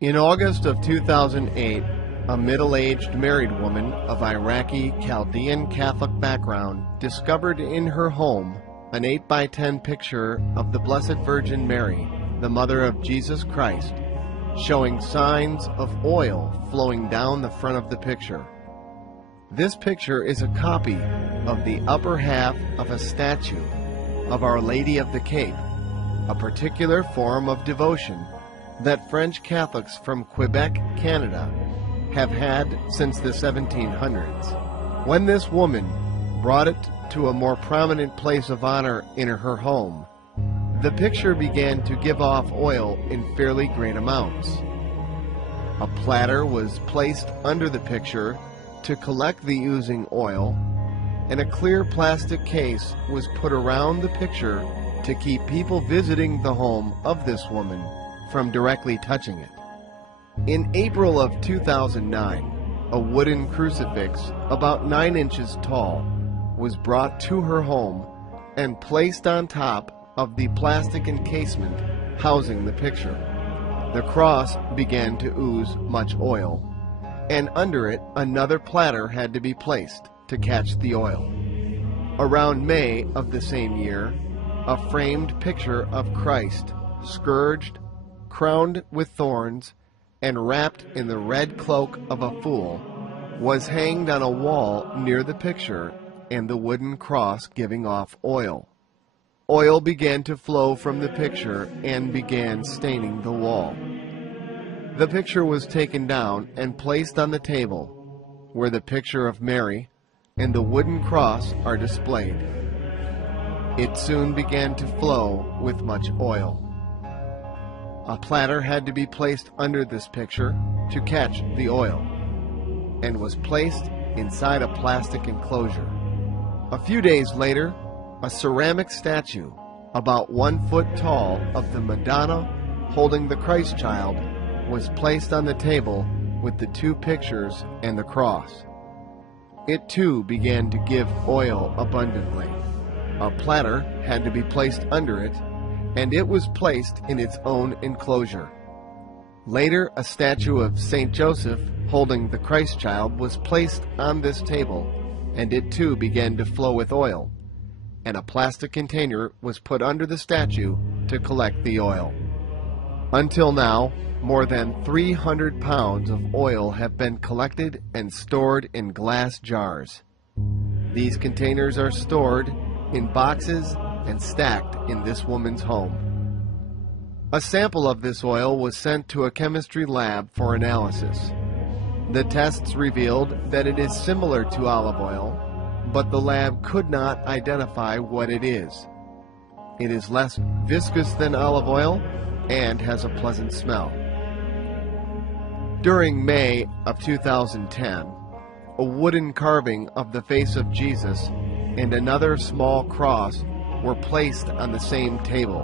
In August of 2008, a middle-aged married woman of Iraqi Chaldean Catholic background discovered in her home an 8x10 picture of the Blessed Virgin Mary, the Mother of Jesus Christ, showing signs of oil flowing down the front of the picture. This picture is a copy of the upper half of a statue of Our Lady of the Cape, a particular form of devotion that French Catholics from Quebec, Canada, have had since the 1700s. When this woman brought it to a more prominent place of honor in her home, the picture began to give off oil in fairly great amounts. A platter was placed under the picture to collect the oozing oil, and a clear plastic case was put around the picture to keep people visiting the home of this woman from directly touching it. In April of 2009, a wooden crucifix about 9 inches tall was brought to her home and placed on top of the plastic encasement housing the picture. The cross began to ooze much oil, and under it another platter had to be placed to catch the oil. Around May of the same year, a framed picture of Christ, scourged, crowned with thorns, and wrapped in the red cloak of a fool, was hanged on a wall near the picture and the wooden cross giving off oil. Oil began to flow from the picture and began staining the wall. The picture was taken down and placed on the table where the picture of Mary and the wooden cross are displayed. It soon began to flow with much oil. A platter had to be placed under this picture to catch the oil, and was placed inside a plastic enclosure. A few days later, a ceramic statue about 1 foot tall of the Madonna holding the Christ child was placed on the table with the 2 pictures and the cross. It too began to give oil abundantly. A platter had to be placed under it, and it was placed in its own enclosure. Later, a statue of Saint Joseph holding the Christ child was placed on this table, and it too began to flow with oil, and a plastic container was put under the statue to collect the oil. Until now, more than 300 pounds of oil have been collected and stored in glass jars. These containers are stored in boxes and stacked in this woman's home. A sample of this oil was sent to a chemistry lab for analysis. The tests revealed that it is similar to olive oil, but the lab could not identify what it is. It is less viscous than olive oil and has a pleasant smell. During May of 2010, a wooden carving of the face of Jesus and another small cross were placed on the same table,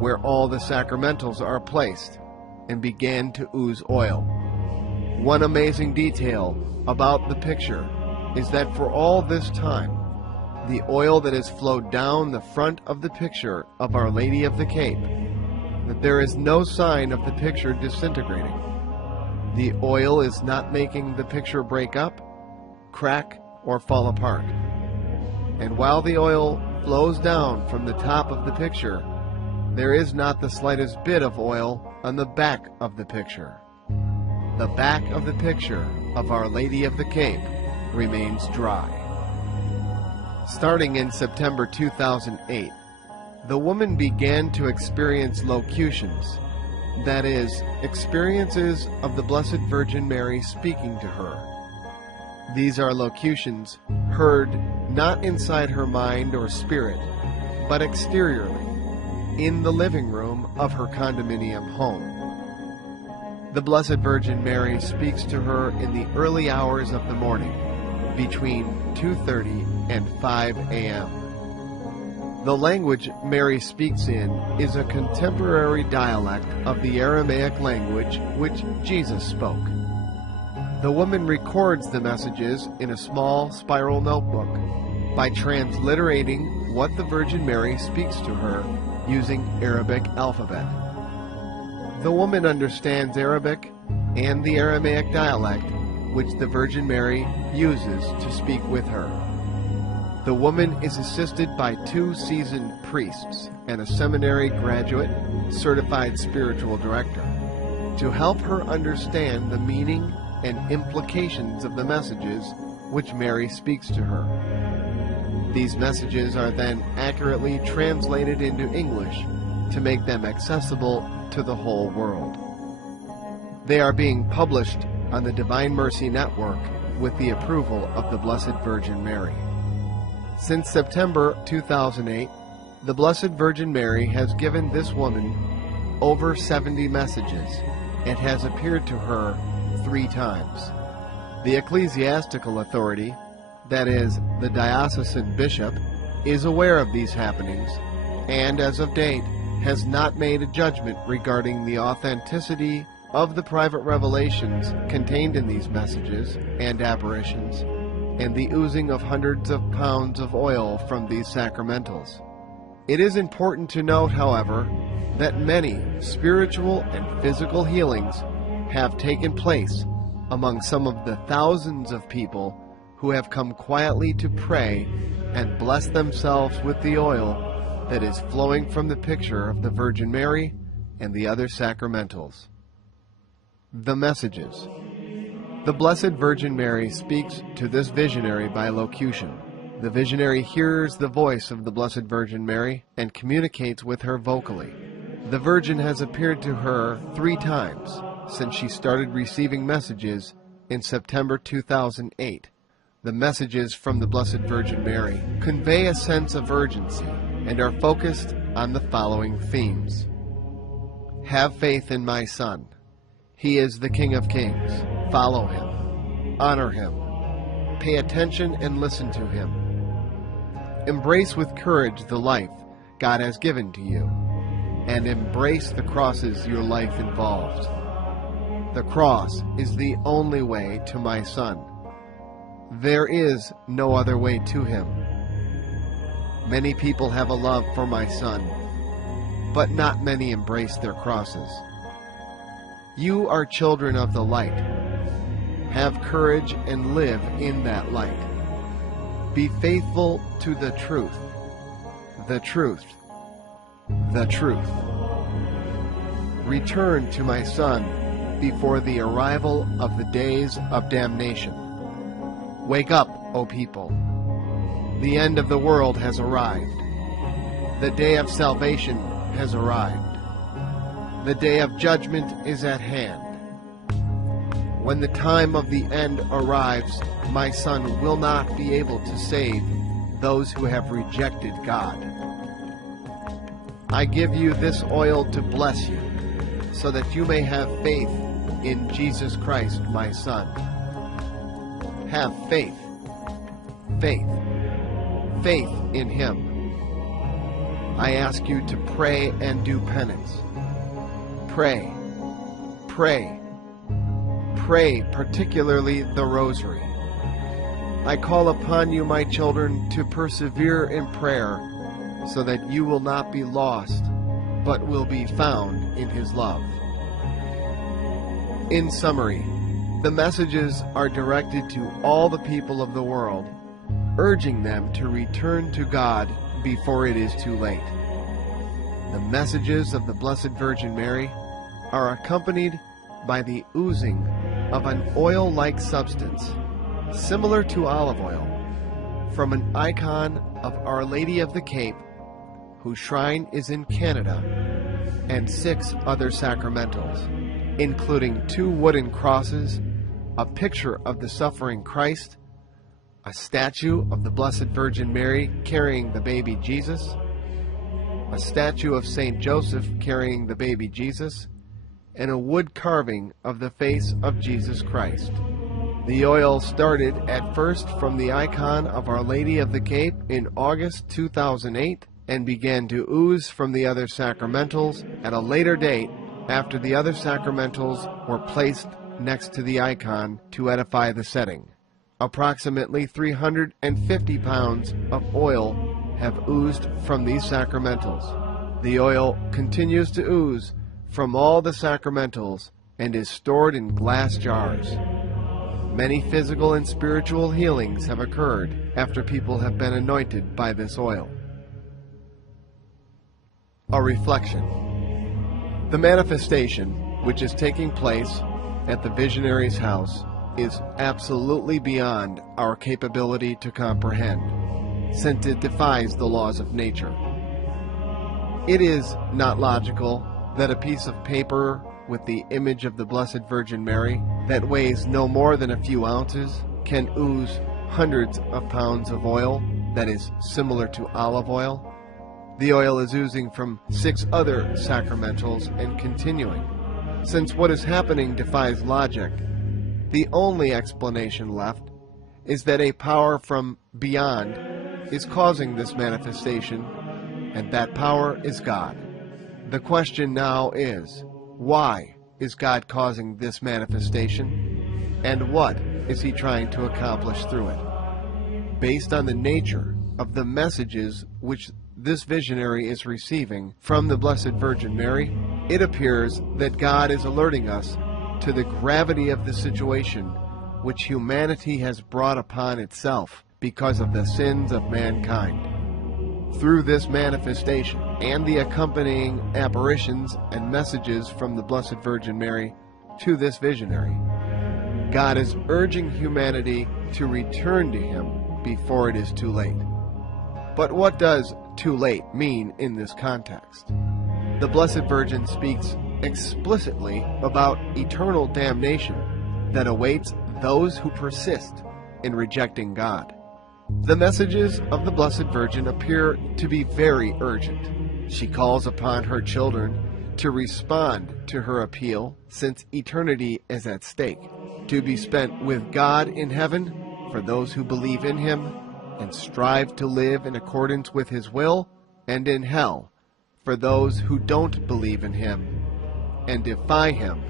where all the sacramentals are placed, and began to ooze oil. One amazing detail about the picture is that for all this time, the oil that has flowed down the front of the picture of Our Lady of the Cape, that there is no sign of the picture disintegrating. The oil is not making the picture break up, crack, or fall apart. And while the oil flows down from the top of the picture, there is not the slightest bit of oil on the back of the picture. The back of the picture of Our Lady of the Cape remains dry. Starting in September 2008, the woman began to experience locutions, that is, experiences of the Blessed Virgin Mary speaking to her. These are locutions heard not inside her mind or spirit, but exteriorly, in the living room of her condominium home. The Blessed Virgin Mary speaks to her in the early hours of the morning, between 2:30 and 5 a.m. The language Mary speaks in is a contemporary dialect of the Aramaic language which Jesus spoke. The woman records the messages in a small spiral notebook by transliterating what the Virgin Mary speaks to her using Arabic alphabet. The woman understands Arabic and the Aramaic dialect, which the Virgin Mary uses to speak with her. The woman is assisted by 2 seasoned priests and a seminary graduate, certified spiritual director, to help her understand the meaning and implications of the messages which Mary speaks to her. These messages are then accurately translated into English to make them accessible to the whole world. They are being published on the Divine Mercy Network with the approval of the Blessed Virgin Mary. Since September 2008, the Blessed Virgin Mary has given this woman over 70 messages and has appeared to her 3 times. The ecclesiastical authority, that is, the diocesan bishop, is aware of these happenings and, as of date, has not made a judgment regarding the authenticity of the private revelations contained in these messages and apparitions, and the oozing of hundreds of pounds of oil from these sacramentals. It is important to note, however, that many spiritual and physical healings have taken place among some of the thousands of people who have come quietly to pray and bless themselves with the oil that is flowing from the picture of the Virgin Mary and the other sacramentals. The messages. The Blessed Virgin Mary speaks to this visionary by locution. The visionary hears the voice of the Blessed Virgin Mary and communicates with her vocally. The Virgin has appeared to her 3 times since she started receiving messages in September 2008. The messages from the Blessed Virgin Mary convey a sense of urgency and are focused on the following themes. Have faith in my Son. He is the King of Kings. Follow him. Honor him. Pay attention and listen to him. Embrace with courage the life God has given to you, and embrace the crosses your life involves. The cross is the only way to my Son. There is no other way to him. Many people have a love for my Son, but not many embrace their crosses. You are children of the light. Have courage and live in that light. Be faithful to the truth. The truth. The truth. Return to my Son before the arrival of the days of damnation. Wake up, O people. The end of the world has arrived. The day of salvation has arrived. The day of judgment is at hand. When the time of the end arrives, my Son will not be able to save those who have rejected God. I give you this oil to bless you, so that you may have faith in Jesus Christ, my Son. Have faith. Faith. Faith in him. I ask you to pray and do penance. Pray. Pray. Pray, particularly the Rosary. I call upon you, my children, to persevere in prayer, so that you will not be lost, but will be found in his love. In summary, the messages are directed to all the people of the world, urging them to return to God before it is too late. The messages of the Blessed Virgin Mary are accompanied by the oozing of an oil-like substance, similar to olive oil, from an icon of Our Lady of the Cape, whose shrine is in Canada, and 6 other sacramentals, including 2 wooden crosses, a picture of the suffering Christ, a statue of the Blessed Virgin Mary carrying the baby Jesus, a statue of Saint Joseph carrying the baby Jesus, and a wood carving of the face of Jesus Christ. The oil started at first from the icon of Our Lady of the Cape in August 2008 and began to ooze from the other sacramentals at a later date after the other sacramentals were placed next to the icon to edify the setting. Approximately 350 pounds of oil have oozed from these sacramentals. The oil continues to ooze from all the sacramentals and is stored in glass jars. Many physical and spiritual healings have occurred after people have been anointed by this oil. A reflection. The manifestation, which is taking place at the visionary's house, is absolutely beyond our capability to comprehend, since it defies the laws of nature. It is not logical that a piece of paper with the image of the Blessed Virgin Mary that weighs no more than a few ounces can ooze hundreds of pounds of oil that is similar to olive oil. The oil is oozing from 6 other sacramentals and continuing. Since what is happening defies logic, the only explanation left is that a power from beyond is causing this manifestation, and that power is God. The question now is, why is God causing this manifestation, and what is He trying to accomplish through it? Based on the nature of the messages which this visionary is receiving from the Blessed Virgin Mary, it appears that God is alerting us to the gravity of the situation which humanity has brought upon itself because of the sins of mankind. Through this manifestation and the accompanying apparitions and messages from the Blessed Virgin Mary to this visionary, God is urging humanity to return to Him before it is too late. But what does too late mean in this context? The Blessed Virgin speaks explicitly about eternal damnation that awaits those who persist in rejecting God. The messages of the Blessed Virgin appear to be very urgent. She calls upon her children to respond to her appeal, since eternity is at stake, to be spent with God in heaven for those who believe in Him and strive to live in accordance with His will, and in hell for those who don't believe in Him and defy Him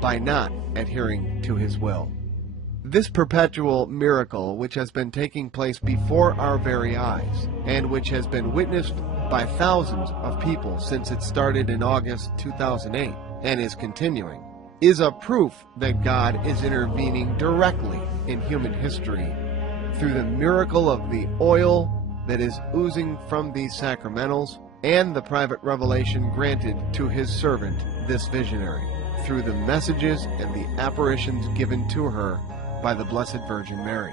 by not adhering to His will. This perpetual miracle, which has been taking place before our very eyes, and which has been witnessed by thousands of people since it started in August 2008 and is continuing, is a proof that God is intervening directly in human history through the miracle of the oil that is oozing from these sacramentals and the private revelation granted to His servant, this visionary, through the messages and the apparitions given to her by the Blessed Virgin Mary.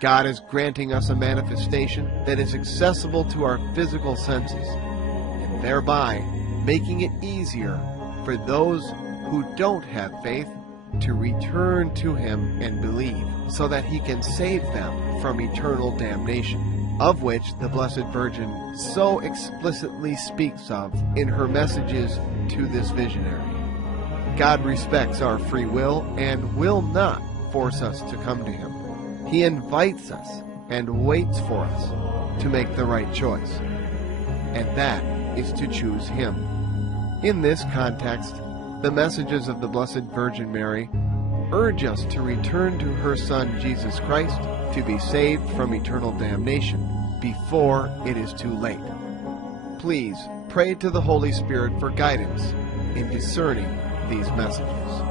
God is granting us a manifestation that is accessible to our physical senses, and thereby making it easier for those who don't have faith to return to Him and believe, so that He can save them from eternal damnation, of which the Blessed Virgin so explicitly speaks of in her messages to this visionary. God respects our free will and will not force us to come to Him. He invites us and waits for us to make the right choice, and that is to choose Him. In this context, the messages of the Blessed Virgin Mary urge us to return to her Son Jesus Christ to be saved from eternal damnation before it is too late. Please pray to the Holy Spirit for guidance in discerning these messages.